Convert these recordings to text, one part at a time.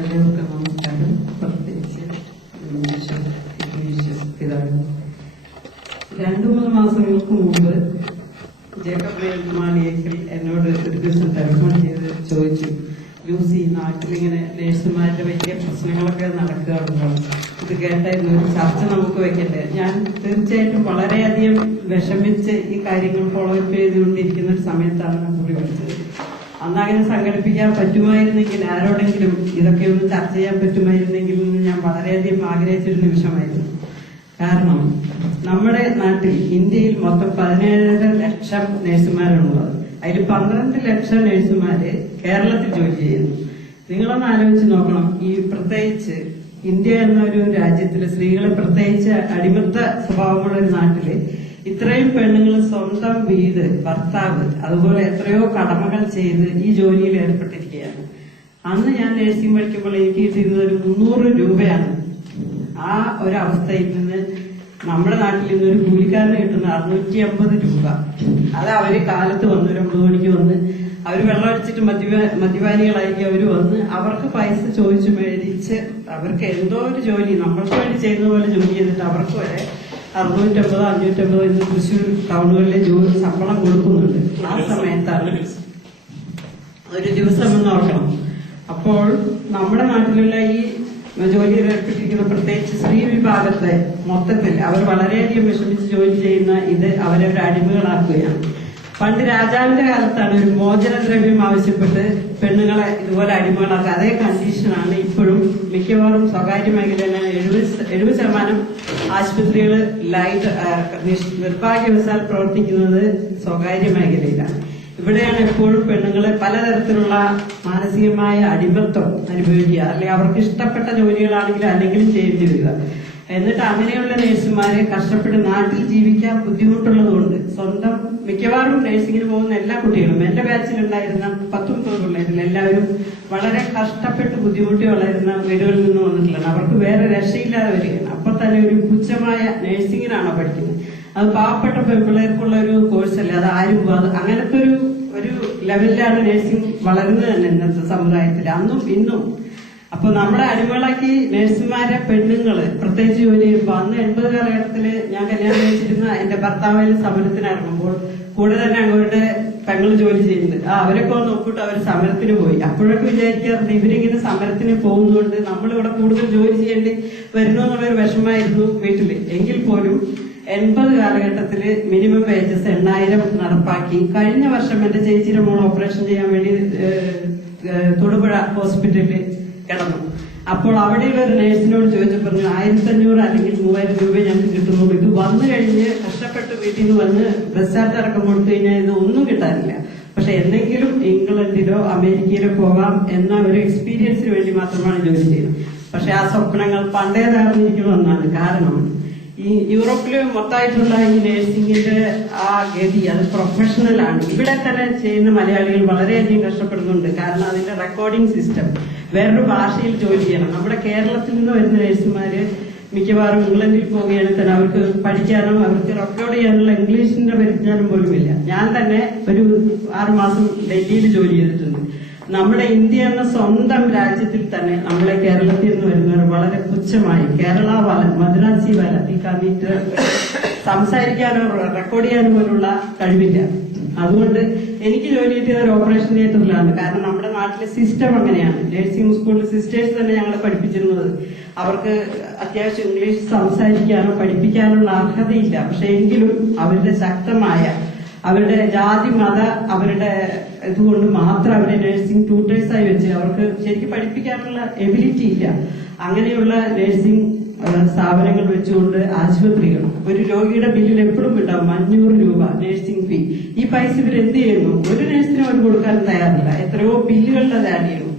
എല്ലാവർക്കും നമസ്കാരം. പ്രത്യേകിച്ച് പിതാവ് 2-3 മാസങ്ങൾക്ക് മുമ്പ് ജേക്കബ് മാളിയേക്കൽ എന്നോട് ഒരു ദിവസം ടെലിഫോൺ ചെയ്ത് ചോദിച്ചു, ലൂസി, നാട്ടിലിങ്ങനെ നേഴ്സുമാരുടെ വലിയ പ്രശ്നങ്ങളൊക്കെ നടക്കുകയാണല്ലോ, ഇത് കേട്ടായിരുന്നു, ഒരു ചർച്ച നമുക്ക് വെക്കണ്ടേ? ഞാൻ തീർച്ചയായിട്ടും വളരെയധികം വിഷമിച്ച് ഈ കാര്യങ്ങൾ ഫോളോ അപ്പ് ചെയ്തുകൊണ്ടിരിക്കുന്ന ഒരു സമയത്താണ് ഞാൻ കൂടി വിളിച്ചത്. അന്ന് അങ്ങനെ സംഘടിപ്പിക്കാൻ പറ്റുമായിരുന്നെങ്കിൽ, ആരോടെങ്കിലും ഇതൊക്കെ ഒന്ന് ചർച്ച ചെയ്യാൻ പറ്റുമായിരുന്നെങ്കിൽ എന്ന് ഞാൻ വളരെയധികം ആഗ്രഹിച്ചൊരു നിമിഷമായിരുന്നു. കാരണം നമ്മുടെ നാട്ടിൽ, ഇന്ത്യയിൽ മൊത്തം 17 ലക്ഷം നേഴ്സുമാരാണുള്ളത്. അതിൽ 12 ലക്ഷം നേഴ്സുമാര് കേരളത്തിൽ ജോലി ചെയ്യുന്നു. നിങ്ങളൊന്ന് ആലോചിച്ച് നോക്കണം. ഈ പ്രത്യേകിച്ച് ഇന്ത്യ എന്ന ഒരു രാജ്യത്തില്, സ്ത്രീകളെ പ്രത്യേകിച്ച് അടിമത്ത സ്വഭാവമുള്ള ഒരു നാട്ടില് ഇത്രയും പെണ്ണുങ്ങൾ സ്വന്തം വീട്, ഭർത്താവ്, അതുപോലെ എത്രയോ കടമകൾ ചെയ്ത് ഈ ജോലിയിൽ ഏർപ്പെട്ടിരിക്കുകയാണ്. അന്ന് ഞാൻ നഴ്സിംഗ് പഠിക്കുമ്പോൾ എനിക്ക് കിട്ടിയിരുന്നത് ഒരു 300 രൂപയാണ്. ആ ഒരു അവസ്ഥയിൽ നിന്ന് നമ്മുടെ നാട്ടിൽ നിന്ന് ഒരു കൂലിക്കാരന് കിട്ടുന്ന 650 രൂപ. അത് അവര് കാലത്ത് വന്ന് ഒരു 9 മണിക്ക് വന്ന് അവര് വെള്ളമടിച്ചിട്ട് മദ്യപാനികളായിരിക്കും അവര് വന്ന് അവർക്ക് പൈസ ചോദിച്ചു മേടിച്ച് അവർക്ക് എന്തോ ഒരു ജോലി നമ്മൾക്ക് വേണ്ടി ചെയ്യുന്ന പോലെ ജോലി ചെയ്തിട്ട് അവർക്ക് വരെ 650, 550 ഇന്ന് തൃശ്ശൂർ ടൗണുകളിലെ ജോലി ശമ്പളം കൊടുക്കുന്നുണ്ട്. ആ സമയത്താണ് ഒരു ദിവസം എന്ന് ഓർക്കണം. അപ്പോൾ നമ്മുടെ നാട്ടിലുള്ള ഈ ജോലിയിൽ ഏർപ്പെട്ടിരിക്കുന്ന പ്രത്യേകിച്ച് സ്ത്രീ വിഭാഗത്തെ മൊത്തത്തിൽ അവർ വളരെയധികം വിഷമിച്ച് ജോലി ചെയ്യുന്ന ഇത് അവരവരെ അടിമകളാക്കുകയാണ്. പണ്ട് രാജാവിന്റെ കാലത്താണ് ഒരു മോചനദ്രവ്യം ആവശ്യപ്പെട്ട് പെണ്ണുങ്ങളെ ഇതുപോലെ അടിമകളാക്കുക. അതേ കണ്ടീഷനാണ് ഇപ്പോഴും മിക്കവാറും സ്വകാര്യ മേഖലയിലെ 70% ആശുപത്രികൾ നിർഭാഗ്യവശാൽ പ്രവർത്തിക്കുന്നത് സ്വകാര്യ മേഖലയിലാണ്. ഇവിടെയാണ് എപ്പോഴും പെണ്ണുങ്ങളെ പലതരത്തിലുള്ള മാനസികമായ അടിമത്വം അനുഭവിക്കുക, അല്ലെങ്കിൽ അവർക്ക് ഇഷ്ടപ്പെട്ട ജോലികളാണെങ്കിൽ അല്ലെങ്കിലും ചെയ്യേണ്ടി വരിക. എന്നിട്ട് അങ്ങനെയുള്ള നേഴ്സുമാരെ കഷ്ടപ്പെട്ട് നാട്ടിൽ ജീവിക്കാൻ ബുദ്ധിമുട്ടുള്ളതുകൊണ്ട് സ്വന്തം മിക്കവാറും നഴ്സിംഗിന് പോകുന്ന എല്ലാ കുട്ടികളും, എന്റെ ബാച്ചിലുണ്ടായിരുന്ന 10-30 പിള്ളേരിൽ എല്ലാവരും വളരെ കഷ്ടപ്പെട്ട് ബുദ്ധിമുട്ടി വളരുന്ന വീടുകളിൽ നിന്ന് വന്നിട്ടുള്ളതാണ്. അവർക്ക് വേറെ രക്ഷയില്ലാതെ വരികയാണ്. അപ്പൊ തന്നെ ഒരു പുച്ഛമായ നഴ്സിംഗിനാണോ പഠിക്കുന്നത്? അത് പാവപ്പെട്ട പെൺപിള്ളേർക്കുള്ള ഒരു കോഴ്സല്ലേ, അത് ആരും അങ്ങനത്തെ ഒരു ലെവലിലാണ് നഴ്സിംഗ് വളരുന്നത് തന്നെ ഇന്നത്തെ സമുദായത്തിൽ, അന്നും ഇന്നും. അപ്പൊ നമ്മുടെ അടിമകളാക്കി നഴ്സുമാരെ പെണ്ണുങ്ങള് പ്രത്യേകിച്ച് ജോലി ചെയ്യുമ്പോൾ, അന്ന് 80 കാലഘട്ടത്തില് ഞാൻ കല്യാണം കഴിച്ചിരുന്ന എന്റെ ഭർത്താവിൽ സമരത്തിന് ഇറങ്ങുമ്പോൾ കൂടെ തന്നെ അവരുടെ പെങ്ങള് ജോലി ചെയ്യുന്നത്, അവരൊക്കെ ഒന്ന് ഒപ്പിട്ട് അവർ സമരത്തിന് പോയി. അപ്പോഴൊക്കെ വിചാരിക്കാറുണ്ട്, ഇവരിങ്ങനെ സമരത്തിന് പോകുന്നതുകൊണ്ട് നമ്മളിവിടെ കൂടുതൽ ജോലി ചെയ്യേണ്ടി വരുന്നു എന്നുള്ളൊരു വിഷമായിരുന്നു വീട്ടില്. എങ്കിൽ പോലും 80 കാലഘട്ടത്തില് മിനിമം വേജസ് 8,000 നടപ്പാക്കി. കഴിഞ്ഞ വർഷം എന്റെ ചേച്ചിയുടെ മോൾ ഓപ്പറേഷൻ ചെയ്യാൻ വേണ്ടി തൊടുപുഴ ഹോസ്പിറ്റലിൽ കിടന്നു. അപ്പോൾ അവിടെയുള്ള ഒരു നേഴ്സിനോട് ചോദിച്ചപ്പോൾ 1,500 അല്ലെങ്കിൽ 3,000 രൂപ ഞങ്ങൾക്ക് കിട്ടുന്നുള്ളൂ. ഇത് വന്നു കഴിഞ്ഞ് കഷ്ടപ്പെട്ട് വീട്ടിൽ നിന്ന് വന്ന് ബസ് ചാർജ് അടക്കം കൊടുത്തു കഴിഞ്ഞാൽ ഇത് ഒന്നും കിട്ടാനില്ല. പക്ഷെ എന്തെങ്കിലും ഇംഗ്ലണ്ടിലോ അമേരിക്കയിലോ പോകാം എന്ന ഒരു എക്സ്പീരിയൻസിന് വേണ്ടി മാത്രമാണ് ജോലി ചെയ്യുന്നത്. പക്ഷെ ആ സ്വപ്നങ്ങൾ പണ്ടേ നേർന്നിരിക്കുന്ന ഒന്നാണ്. കാരണം ഈ യൂറോപ്പില് മൊത്തമായിട്ടുള്ള ഈ നഴ്സിംഗിന്റെ ആ ഗതി, അത് പ്രൊഫഷണൽ ആണ്. ഇവിടെ തന്നെ ചെയ്യുന്ന മലയാളികൾ വളരെയധികം കഷ്ടപ്പെടുന്നുണ്ട്. കാരണം അതിന്റെ റെക്കോർഡിംഗ് സിസ്റ്റം, വേറൊരു ഭാഷയിൽ ജോലി ചെയ്യണം. നമ്മുടെ കേരളത്തിൽ നിന്ന് വരുന്ന നഴ്സുമാര് മിക്കവാറും ഇംഗ്ലണ്ടിൽ പോവുകയാണെങ്കിൽ തന്നെ അവർക്ക് പഠിക്കാനും അവർക്ക് റെക്കോർഡ് ചെയ്യാനുള്ള ഇംഗ്ലീഷിന്റെ പരിജ്ഞാനം പോലും ഇല്ല. ഞാൻ തന്നെ ഒരു 6 മാസം ഡൽഹിയിൽ ജോലി ചെയ്തിട്ടുണ്ട്. നമ്മുടെ ഇന്ത്യ എന്ന സ്വന്തം രാജ്യത്തിൽ തന്നെ നമ്മളെ കേരളത്തിൽ നിന്ന് വരുന്നവർ വളരെ പുച്ഛമായി കേരള വാല, മദ്രാസി വാല, ഈ കമ്മിറ്റ് സംസാരിക്കാനോ റെക്കോർഡ് ചെയ്യാനോ പോലുള്ള കഴിവില്ല. അതുകൊണ്ട് എനിക്ക് ജോലി കിട്ടിയത് ഒരു ഓപ്പറേഷൻ തിയേറ്ററിലാണ്. കാരണം നമ്മുടെ നാട്ടിലെ സിസ്റ്റം അങ്ങനെയാണ്. നഴ്സിംഗ് സ്കൂളിൽ സിസ്റ്റേഴ്സ് തന്നെ ഞങ്ങളെ പഠിപ്പിച്ചിരുന്നത് അവർക്ക് അത്യാവശ്യം ഇംഗ്ലീഷ് സംസാരിക്കാനോ പഠിപ്പിക്കാനുള്ള അർഹതയില്ല. പക്ഷെ എങ്കിലും അവരുടെ ശക്തമായ അവരുടെ ജാതി മത അവരുടെ ഇതുകൊണ്ട് മാത്രം അവരെ നഴ്സിംഗ് ട്യൂട്ടേഴ്സായി വെച്ച് അവർക്ക് ശരിക്കും പഠിപ്പിക്കാനുള്ള എബിലിറ്റി ഇല്ല. അങ്ങനെയുള്ള നഴ്സിംഗ് സ്ഥാപനങ്ങൾ വെച്ചുകൊണ്ട് ആശുപത്രികൾ, ഒരു രോഗിയുടെ ബില്ലിൽ എപ്പോഴും ഉണ്ടാവും 500 രൂപ നഴ്സിംഗ് ഫീ. ഈ പൈസ ഇവർ എന്ത് ചെയ്യുന്നു? ഒരു നഴ്സിനും അവർ കൊടുക്കാൻ തയ്യാറില്ല. എത്രയോ ബില്ലുകളുടെ അത് ആഡ് ചെയ്യുന്നു.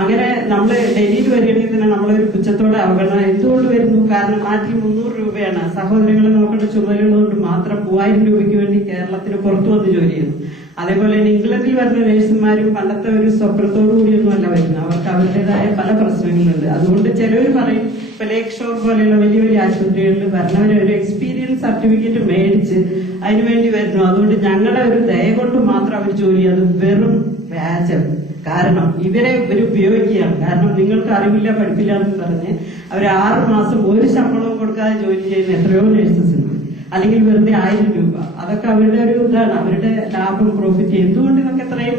അങ്ങനെ നമ്മള് ഡൽഹിയിൽ വരികയാണെങ്കിൽ തന്നെ നമ്മളൊരു പുച്ഛത്തോടെ അവഗണന എന്തുകൊണ്ട് വരുന്നു? കാരണം നാട്ടിൽ 300 രൂപയാണ്. സഹോദരങ്ങളെ നോക്കേണ്ട ചുമതലകളുകൊണ്ട് മാത്രം 3000 രൂപയ്ക്ക് വേണ്ടി കേരളത്തിന് പുറത്തു വന്ന് ജോലി ചെയ്യുന്നു. അതേപോലെ തന്നെ ഇംഗ്ലണ്ടിൽ വരുന്ന നഴ്സുമാരും പണ്ടത്തെ ഒരു സ്വപ്നത്തോടു കൂടിയൊന്നും അല്ല വരുന്നത്. അവർക്ക് അവരുടേതായ പല പ്രശ്നങ്ങളുണ്ട്. അതുകൊണ്ട് ചിലവർ പറയും, ഇപ്പൊ ലേക്ക് ഷോർ പോലെയുള്ള വലിയ വലിയ ആശുപത്രികളിൽ വരണവരെ ഒരു എക്സ്പീരിയൻസ് സർട്ടിഫിക്കറ്റ് മേടിച്ച് അതിനുവേണ്ടി വരുന്നു. അതുകൊണ്ട് ഞങ്ങളുടെ ഒരു ദയ കൊണ്ട് മാത്രം അവർ ജോലി ചെയ്യും. അത് വെറും വ്യാജം. കാരണം ഇവരെ ഉപയോഗിക്കുകയാണ്. കാരണം നിങ്ങൾക്ക് അറിവില്ല പഠിപ്പില്ല എന്ന് പറഞ്ഞ് അവർ 6 മാസം ഒരു ശമ്പളവും കൊടുക്കാതെ ജോലി ചെയ്യുന്ന എത്രയോ നഴ്സസ് ഉണ്ട്. അല്ലെങ്കിൽ വെറുതെ 1000 രൂപ. അതൊക്കെ അവരുടെ ഒരു ഇതാണ്, അവരുടെ ലാഭം, പ്രോഫിറ്റ്. എന്തുകൊണ്ട് ഇതൊക്കെ എത്രയും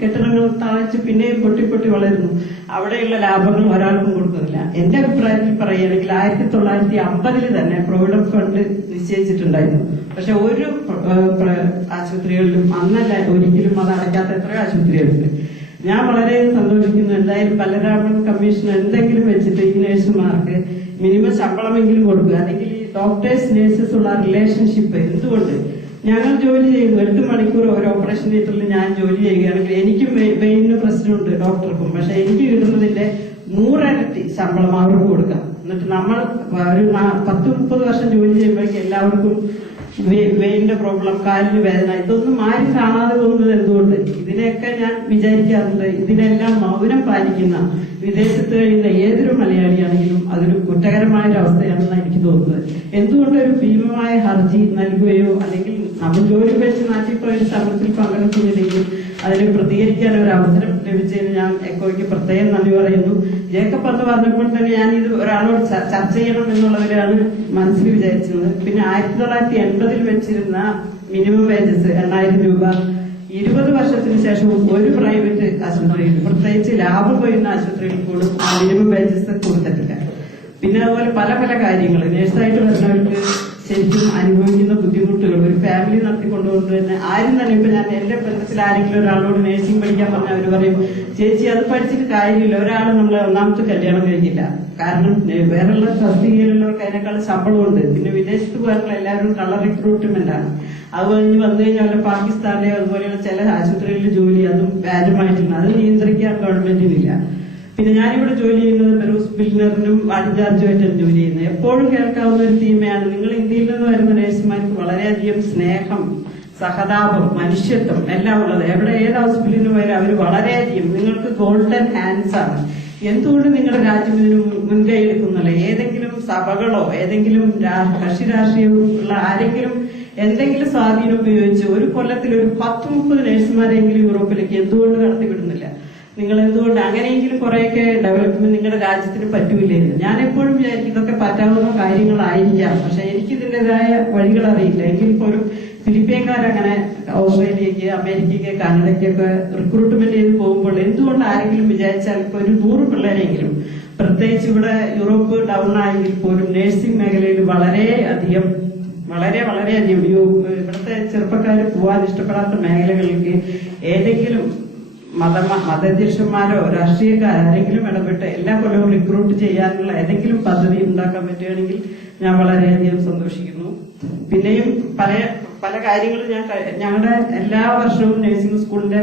കെട്ടിടങ്ങൾ താഴ്ച പിന്നെയും പൊട്ടി വളരുന്നു? അവിടെയുള്ള ലാഭങ്ങൾ ഒരാൾക്കും കൊടുക്കുന്നില്ല. എന്റെ അഭിപ്രായത്തിൽ പറയുകയാണെങ്കിൽ 1950 തന്നെ പ്രൊവിഡന്റ് ഫണ്ട് നിശ്ചയിച്ചിട്ടുണ്ടായിരുന്നു. പക്ഷെ ഒരു ആശുപത്രികളിലും അന്നല്ല ഒരിക്കലും അത് അടയ്ക്കാത്ത എത്രയോ ആശുപത്രികളുണ്ട്. ഞാൻ വളരെ സന്തോഷിക്കുന്നു. എന്തായാലും ബലരാമൻ കമ്മീഷൻ എന്തെങ്കിലും വെച്ചിട്ട് ഈ നഴ്സുമാർക്ക് മിനിമം ശമ്പളമെങ്കിലും കൊടുക്കുക. അല്ലെങ്കിൽ ഈ ഡോക്ടേഴ്സ് നഴ്സസ് ഉള്ള റിലേഷൻഷിപ്പ് എന്തുകൊണ്ട് ഞങ്ങൾ ജോലി ചെയ്യുന്നു 8 മണിക്കൂർ ഒരു ഓപ്പറേഷൻ തിയേറ്ററിൽ ഞാൻ ജോലി ചെയ്യുകയാണെങ്കിൽ എനിക്കും വെയിന് പ്രശ്നമുണ്ട് ഡോക്ടർക്കും. പക്ഷെ എനിക്ക് കിട്ടുന്നതിന്റെ 100 ഇരട്ടി ശമ്പളം അവർക്ക് കൊടുക്കാം. എന്നിട്ട് നമ്മൾ ഒരു 10-30 വർഷം ജോലി ചെയ്യുമ്പോഴേക്കും എല്ലാവർക്കും വെയിന്റെ പ്രോബ്ലം, കാലിന് വേദന, ഇതൊന്നും ആരും കാണാതെ പോകുന്നത് എന്തുകൊണ്ട്? ഇതിനെയൊക്കെ ഞാൻ വിചാരിക്കാറുണ്ട്. ഇതിനെല്ലാം മൗനം പാലിക്കുന്ന വിദേശത്ത് കഴിയുന്ന ഏതൊരു മലയാളിയാണെങ്കിലും അതൊരു കുറ്റകരമായ ഒരു അവസ്ഥയാണെന്നാണ് എനിക്ക് തോന്നുന്നത്. എന്തുകൊണ്ട് ഒരു ഭീമമായ ഹർജി നൽകുകയോ അല്ലെങ്കിൽ നമ്മൾ ജോലി വെച്ച് നാട്ടിൽ പോയ ഒരു സമരത്തിൽ പങ്കെടുക്കുന്നില്ലെങ്കിൽ അതിന് പ്രതികരിക്കാൻ ഒരു അവസരം ലഭിച്ചതിന് ഞാൻ എക്കോയ്ക്ക് പ്രത്യേകം നന്ദി പറയുന്നു. ജേക്കബ് എന്ന് പറഞ്ഞപ്പോൾ തന്നെ ഞാൻ ഇത് ഒരാളോട് ചർച്ച ചെയ്യണം എന്നുള്ളവരാണ് മനസ്സിൽ വിചാരിച്ചത്. പിന്നെ 1980 വെച്ചിരുന്ന മിനിമം വേജസ് 8000 രൂപ 20 വർഷത്തിന് ശേഷം ഒരു പ്രൈവറ്റ് ആശുപത്രിയിൽ, പ്രത്യേകിച്ച് ലാഭം പോയിരുന്ന ആശുപത്രിയിൽ പോലും ആ മിനിമം വേജസ് കൊടുത്തിട്ടില്ല. പിന്നെ അതുപോലെ പല കാര്യങ്ങൾ നേഴ്സായിട്ട് വരുന്നവർക്ക് ശരിക്കും അനുഭവിക്കുന്ന ബുദ്ധിമുട്ടുകൾ ഒരു ഫാമിലി നടത്തിക്കൊണ്ടുകൊണ്ട് തന്നെ ആരും തന്നെ ഇപ്പൊ ഞാൻ എന്റെ ബന്ധത്തിൽ ആരെങ്കിലും ഒരാളോട് നേഴ്സിംഗ് പഠിക്കാൻ പറഞ്ഞാൽ അവർ പറയും, ചേച്ചി അത് പഠിച്ചിട്ട് കാര്യമില്ല, ഒരാൾ നമ്മളെ 1ാമത്തെ കല്യാണം കഴിക്കില്ല. കാരണം വേറെയുള്ള തസ്തികയിലുള്ളവർക്ക് അതിനേക്കാൾ ശമ്പളമുണ്ട്. പിന്നെ വിദേശത്ത് പോകാനുള്ള എല്ലാവരും കളർ റിക്രൂട്ട്മെന്റ് ആണ്. അത് കഴിഞ്ഞ് വന്നു കഴിഞ്ഞാൽ വല്ല പാകിസ്ഥാനിലെയോ അതുപോലെയുള്ള ചില ആശുപത്രികളിൽ ജോലി അതും വ്യാജമായിട്ടുണ്ട്. അത് നിയന്ത്രിക്കാൻ ഗവൺമെന്റിനില്ല. പിന്നെ ഞാനിവിടെ ജോലി ചെയ്യുന്നത് പെരൂസ് ബിൽഡറിനും വാണിജ്യാർജുമായിട്ടാണ് ജോലി ചെയ്യുന്നത്. എപ്പോഴും കേൾക്കാവുന്ന ഒരു തീമയാണ്, നിങ്ങൾ ഇന്ത്യയിൽ നിന്ന് വരുന്ന നഴ്സുമാർക്ക് വളരെയധികം സ്നേഹം, സഹതാപം, മനുഷ്യത്വം എല്ലാം ഉള്ളത്. ഏത് ഹോസ്പിറ്റലിന് പോയാലും അവർ വളരെയധികം നിങ്ങൾക്ക് ഗോൾഡൻ ഹാൻഡ്സ് ആണ്. എന്തുകൊണ്ട് നിങ്ങളുടെ രാജ്യം ഇതിന് മുൻകൈ എടുക്കുന്നില്ല? ഏതെങ്കിലും സഭകളോ ഏതെങ്കിലും കക്ഷി രാഷ്ട്രീയമുള്ള ആരെങ്കിലും എന്തെങ്കിലും സ്വാധീനം ഉപയോഗിച്ച് ഒരു കൊല്ലത്തിൽ ഒരു 10-30 നഴ്സുമാരെങ്കിലും യൂറോപ്പിലേക്ക് എന്തുകൊണ്ട് കടത്തിവിടുന്നില്ല? നിങ്ങൾ എന്തുകൊണ്ട് അങ്ങനെയെങ്കിലും കുറെയൊക്കെ ഡെവലപ്മെന്റ് നിങ്ങളുടെ രാജ്യത്തിന് പറ്റൂലായിരുന്നു? ഞാൻ എപ്പോഴും വിചാരിക്കും ഇതൊക്കെ പറ്റാവുന്ന കാര്യങ്ങളായിരിക്കാം. പക്ഷെ എനിക്ക് ഇതിൻ്റെതായ വഴികൾ അറിയില്ല. എങ്കിൽ പോലും ഫിലിപ്പീൻകാരങ്ങനെ ഓസ്ട്രേലിയക്ക്, അമേരിക്കയ്ക്ക്, കാനഡയ്ക്കൊക്കെ റിക്രൂട്ട്മെന്റ് ചെയ്ത് പോകുമ്പോൾ എന്തുകൊണ്ട് ആരെങ്കിലും വിചാരിച്ചാൽ ഇപ്പൊ ഒരു 100 പിള്ളേരെങ്കിലും, പ്രത്യേകിച്ച് ഇവിടെ യൂറോപ്പ് ഡൗൺ ആയെങ്കിൽ പോലും നഴ്സിംഗ് മേഖലയിൽ വളരെയധികം ഇവിടുത്തെ ചെറുപ്പക്കാർ പോകാൻ ഇഷ്ടപ്പെടാത്ത മേഖലകളിലേക്ക് ഏതെങ്കിലും മതധ്യക്ഷന്മാരോ രാഷ്ട്രീയക്കാരോ ആരെങ്കിലും ഇടപെട്ട് എല്ലാ കൊല്ലവും റിക്രൂട്ട് ചെയ്യാനുള്ള ഏതെങ്കിലും പദ്ധതി ഉണ്ടാക്കാൻ പറ്റുകയാണെങ്കിൽ ഞാൻ വളരെയധികം സന്തോഷിക്കുന്നു. പിന്നെയും പല കാര്യങ്ങളും ഞങ്ങളുടെ എല്ലാ വർഷവും നഴ്സിംഗ് സ്കൂളിന്റെ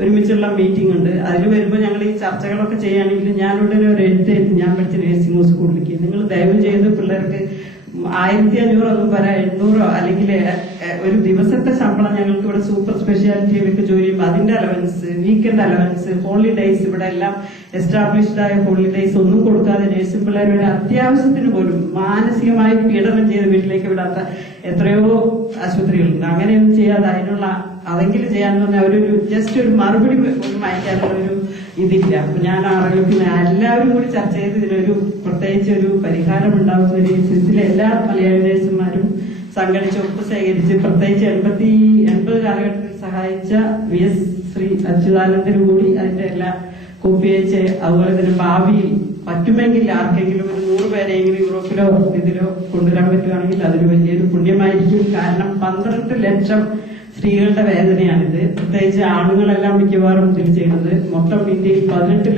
ഒരുമിച്ചുള്ള മീറ്റിംഗ് ഉണ്ട്. അതിൽ വരുമ്പോൾ ഞങ്ങൾ ഈ ചർച്ചകളൊക്കെ ചെയ്യുകയാണെങ്കിൽ ഞാനിവിടെ ഒരു എഴുത്ത് ഞാൻ പഠിച്ച നഴ്സിംഗ് സ്കൂളിലേക്ക് നിങ്ങൾ ദയവ് ചെയ്ത് പിള്ളേർക്ക് 1500 ഒന്നും വരാ 800 അല്ലെങ്കിൽ ഒരു ദിവസത്തെ ശമ്പളം ഞങ്ങൾക്ക് ഇവിടെ സൂപ്പർ സ്പെഷ്യാലിറ്റിയിലൊക്കെ ജോലി ചെയ്യുമ്പോൾ അതിന്റെ അലവൻസ്, വീക്കെൻഡ് അലവൻസ്, ഹോളിഡേയ്സ്, ഇവിടെ എല്ലാം എസ്റ്റാബ്ലിഷ്ഡ് ആയ ഹോളിഡേയ്സ് ഒന്നും കൊടുക്കാതെ നഴ്സിംഗ് പിള്ളേരുടെ അത്യാവശ്യത്തിന് പോലും മാനസികമായി പീഡനം ചെയ്ത് വീട്ടിലേക്ക് വിടാത്ത എത്രയോ ആശുപത്രികളുണ്ട്. അങ്ങനെയൊന്നും ചെയ്യാതെ അതിനുള്ള അതെങ്കിലും ചെയ്യാന്ന് പറഞ്ഞാൽ അവരൊരു ജസ്റ്റ് ഒരു മറുപടി പോലും അയക്കാനുള്ള ഒരു ഇതില്ല. അപ്പൊ ഞാൻ ആളുകൾക്ക് എല്ലാവരും കൂടി ചർച്ച ചെയ്ത് ഇതിനൊരു പ്രത്യേകിച്ച് ഒരു പരിഹാരം ഉണ്ടാകുന്ന ഒരു സിസിലെ എല്ലാ മലയാളി നഴ്സുമാരും സംഘടിച്ച് ഒപ്പ് ശേഖരിച്ച് പ്രത്യേകിച്ച് 80 കാലഘട്ടത്തിൽ സഹായിച്ച VS ശ്രീ അച്യുതാനന്ദന് കൂടി അതിന്റെ എല്ലാ കോപ്പി അയച്ച് അതുപോലെ തന്നെ ഭാവിയിൽ പറ്റുമെങ്കിൽ ആർക്കെങ്കിലും ഒരു 100 പേരെങ്കിലും യൂറോപ്പിലോ ഇതിലോ കൊണ്ടുവരാൻ പറ്റുകയാണെങ്കിൽ അതൊരു വലിയൊരു പുണ്യമായിരിക്കും. കാരണം 12 ലക്ഷം സ്ത്രീകളുടെ വേദനയാണിത്. പ്രത്യേകിച്ച് ആണുങ്ങളെല്ലാം മിക്കവാറും ഇതിൽ ചെയ്യുന്നത്. മൊത്തം ഇന്ത്യയിൽ 18